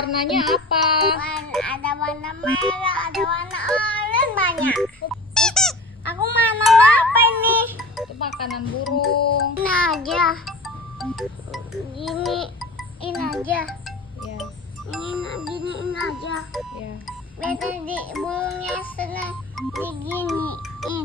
Warnanya apa? Ada warna merah, ada warna oranye banyak. Aku makan apa ini? Itu makanan burung. Ini aja. Giniin aja. Ya, Giniin aja. ya. Biar di burungnya senang diginiin.